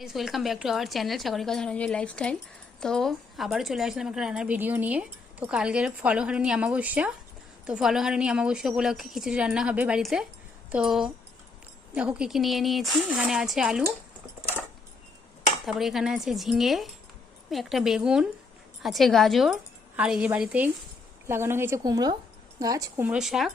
Guys welcome back to our channel Sagarika Dhananjoy lifestyle তো আবারও চলে আসলাম একটা রান্নার ভিডিও নিয়ে। তো কালকের ফলহারণী অমাবস্যা। তো ফলহারণী অমাবস্যা উপলক্ষে খিচুড়ি রান্না হবে বাড়িতে। তো দেখো কী কী নিয়ে নিয়েছি। এখানে আছে আলু, তারপরে এখানে আছে ঝিঙে, একটা বেগুন, আছে গাজর, আর এই যে বাড়িতেই লাগানো হয়েছে কুমড়ো গাছ, কুমড়ো শাক।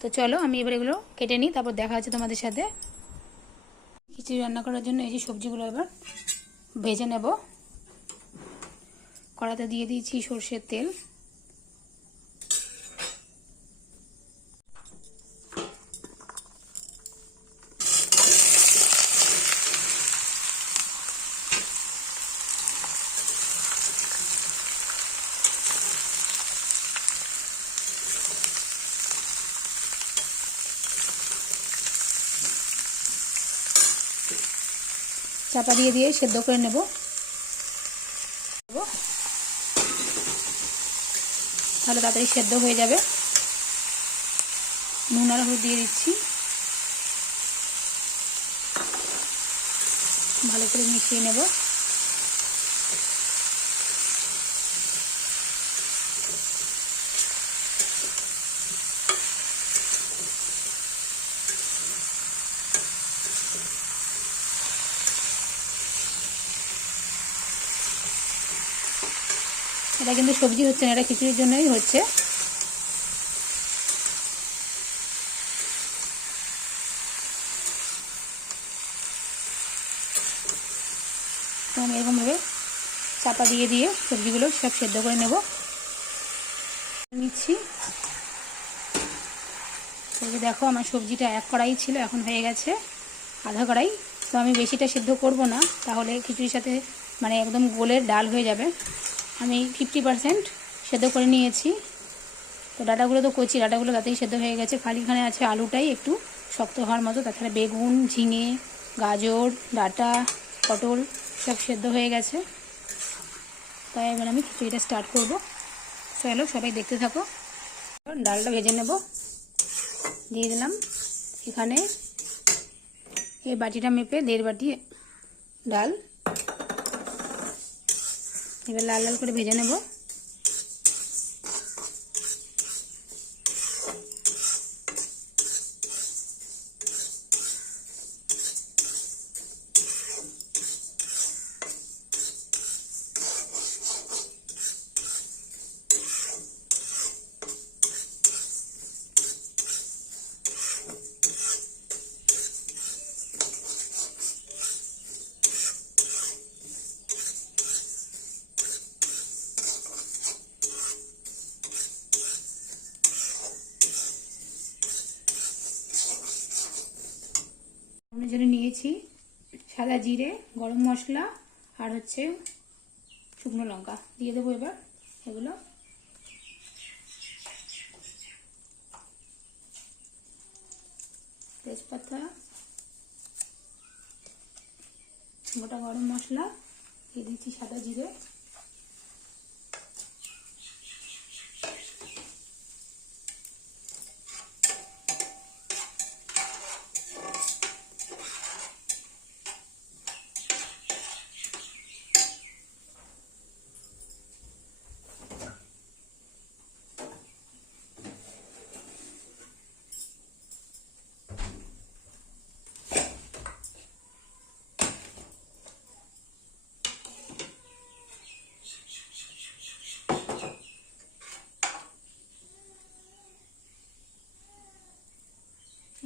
তো চলো আমি এবার এগুলো কেটে নিই, তারপর দেখা হচ্ছে তোমাদের সাথে। খিচুড়ি রান্না করার জন্য এই যে সবজিগুলো এবার ভেজে নেব। কড়াতে দিয়ে দিয়েছি সর্ষের তেল। চাপা দিয়ে দিয়ে সেদ্ধ করে নেব। তাহলে তাড়াতাড়ি সেদ্ধ হয়ে যাবে। নুন আর হলুদ দিয়ে দিচ্ছি। ভালো করে মিশিয়ে নেব। এটা কিন্তু সবজি হচ্ছে না, এটা খিচুড়ির জন্যই হচ্ছে। আমি এরকমভাবে চাপা দিয়ে দিয়ে সবজিগুলো সব সেদ্ধ করে নেব। নিচ্ছি। এই দেখো, আমার সবজিটা এক কড়াই ছিল, এখন হয়ে গেছে আধা কড়াই। তো আমি বেশিটা সেদ্ধ করব না, তাহলে খিচুড়ির সাথে মানে একদম গোলের ডাল হয়ে যাবে। আমি ফিফটি পারসেন্ট সেদ্ধ করে নিয়েছি। তো ডাটাগুলো তো কচি, ডাটাগুলো তাতেই সেদ্ধ হয়ে গেছে। খালি এখানে আছে আলুটাই একটু শক্ত হওয়ার মতো। তাছাড়া বেগুন, ঝিঙে, গাজর, ডাটা, পটল সব সেদ্ধ হয়ে গেছে। তাই এবার আমি খিচুড়িটা স্টার্ট করব। চলো সবাই দেখতে থাকো। ডালটা ভেজে নেব। দিয়ে দিলাম এখানে এই বাটিটা মেপে দেড় বাটি ডাল। এবার লাল লাল করে ভেজে নেব। আমি জন্য নিয়েছি, সাদা জিরে, গরম মশলা আর হচ্ছে শুকনো লঙ্কা। দিয়ে দেবো এবার এগুলো। তেজপাতা, গোটা গরম মশলা, দিয়ে দিচ্ছি সাদা জিরে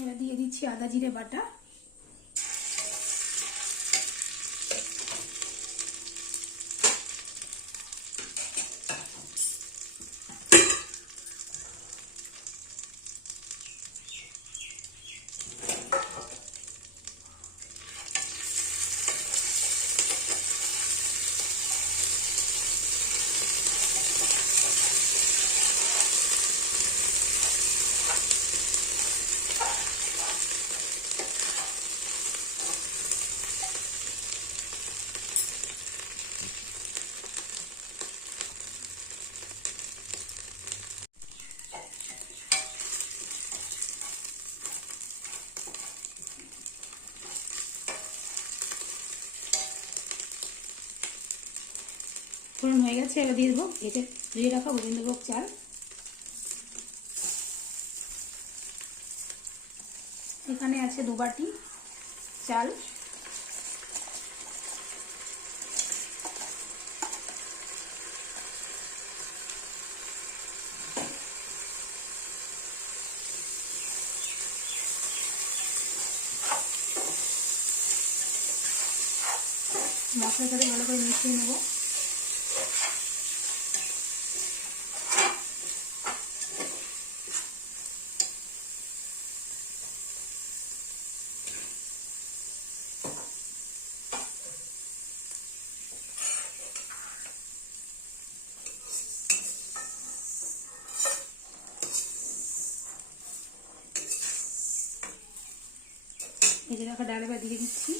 এবার দিয়ে দিচ্ছি আদা জিরে বাটা। হয়ে গেছে, এবার দিয়ে দেবো ভেজে ধুয়ে রাখা গোবিন্দভোগ চাল। এখানে আছে দু বাটি চাল। মশলার সাথে ভালো করে মিশিয়ে নেব। ভেজে দেখো ডাল এবার দিয়ে দিচ্ছি।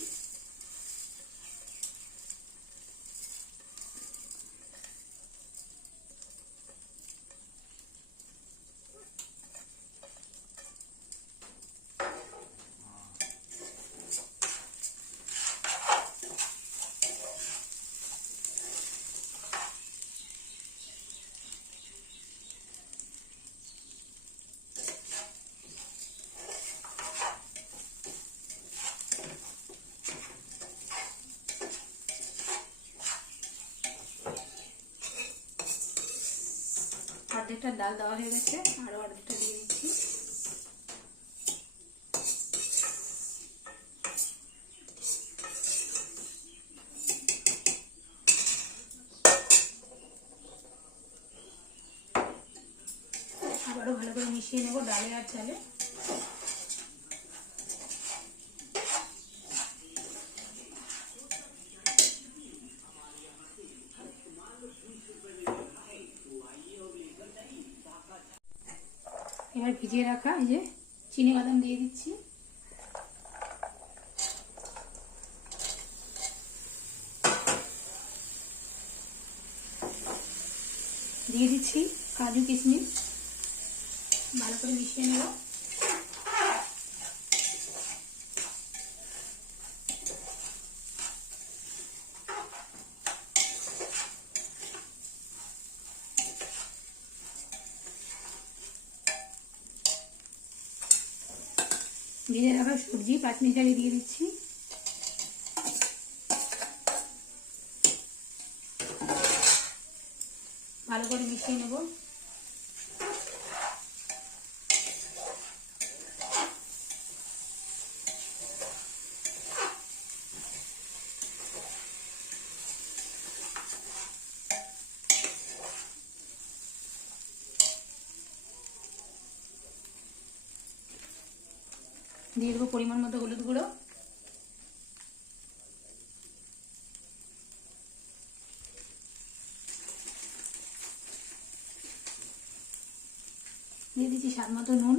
অর্ধেকটা ডাল দেওয়া হয়ে গেছে আরও অর্ধেকটা দিয়ে দিচ্ছি। আবারও ভালো করে মিশিয়ে নেব ডালে আর চালে। এবার ভিজিয়ে রাখা, এই যে চিনি বাদাম দিয়ে দিচ্ছি। দিয়ে দিচ্ছি কাজু কিশমিশ। ভালো করে মিশিয়ে নেব। ভেজে রাখা সবজি পাটনি চালি দিয়ে দিচ্ছি। ভালো করে মিশিয়ে নেব। দিয়ে দেবো পরিমাণ মতো হলুদ গুঁড়ো। দিয়ে দিচ্ছি স্বাদ মতো নুন।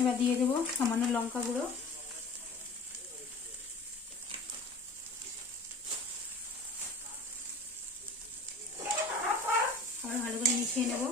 এবার দিয়ে দেবো সামান্য লঙ্কা গুঁড়ো আবার ভালো করে মিশিয়ে নেব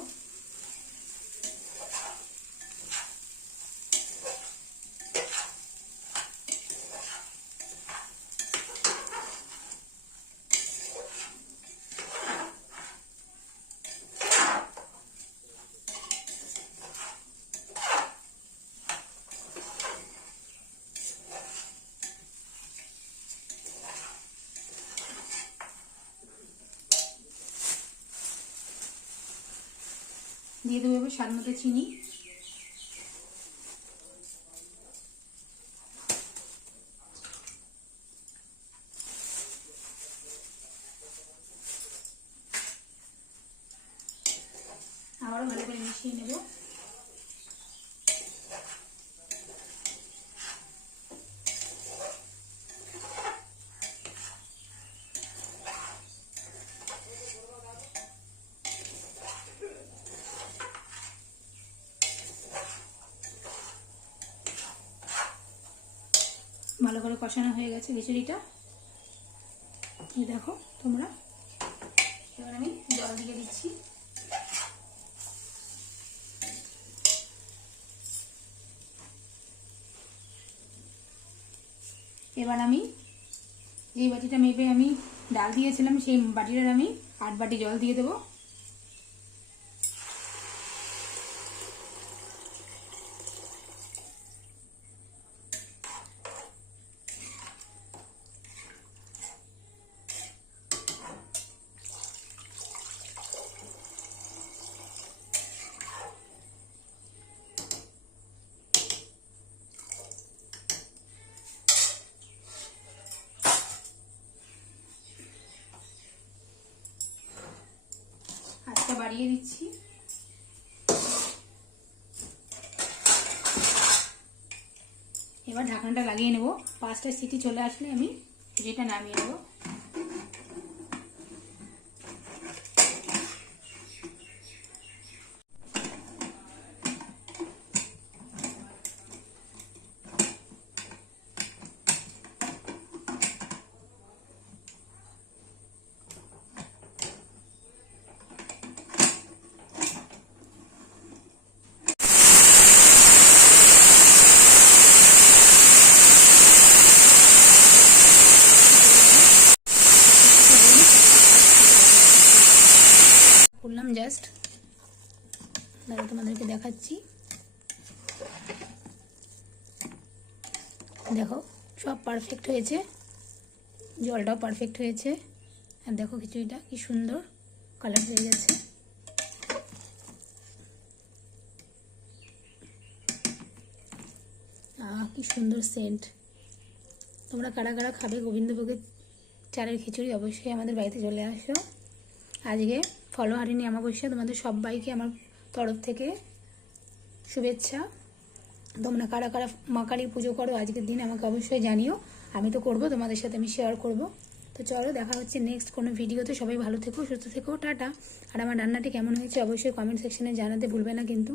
দিয়ে দেবো এবার স্বাদ মতো চিনি। আবারও ভালো করে মিশিয়ে নেব। ভালো করে কষানো হয়ে গেছে খিচুড়িটা। দেখো তোমরা। এবার আমি জল দিয়ে দিচ্ছি। এবার আমি যেই বাটিটা মেপে আমি ডাল দিয়েছিলাম, সেই বাটিটার আমি আট বাটি জল দিয়ে দেবো। আজটা দিচ্ছি। এবার ঢাকনাটা লাগিয়ে নেব। পাঁচটা সিটি চলে আসলে আমি যেটা নামিয়ে নেব। দাদা তোমাদেরকে দেখাচ্ছি। দেখো, সব পারফেক্ট হয়েছে। জলটাও পারফেক্ট হয়েছে। আর দেখো খিচুড়িটা কি সুন্দর কালার হয়ে গেছে। কি সুন্দর সেন্ট তোমরা কারা কারা খাবে গোবিন্দভোগের চালের খিচুড়ি অবশ্যই আমাদের বাড়িতে চলে আসো। আজকে ফলহারিণী অমাবস্যা, তোমাদের সবাইকে আমার তরফ থেকে শুভেচ্ছা। তোমরা কারা কারা মা কালী পুজো করো, আজকের দিন আমাকে অবশ্যই জানিও। আমি তো করব, তোমাদের সাথে আমি শেয়ার করব। তো চলো, দেখা হচ্ছে নেক্সট কোনো ভিডিওতে সবাই ভালো থেকো, সুস্থ থেকো, টাটা। আর আমার রান্নাটি কেমন হয়েছে অবশ্যই কমেন্ট সেকশনে জানাতে ভুলবে না কিন্তু।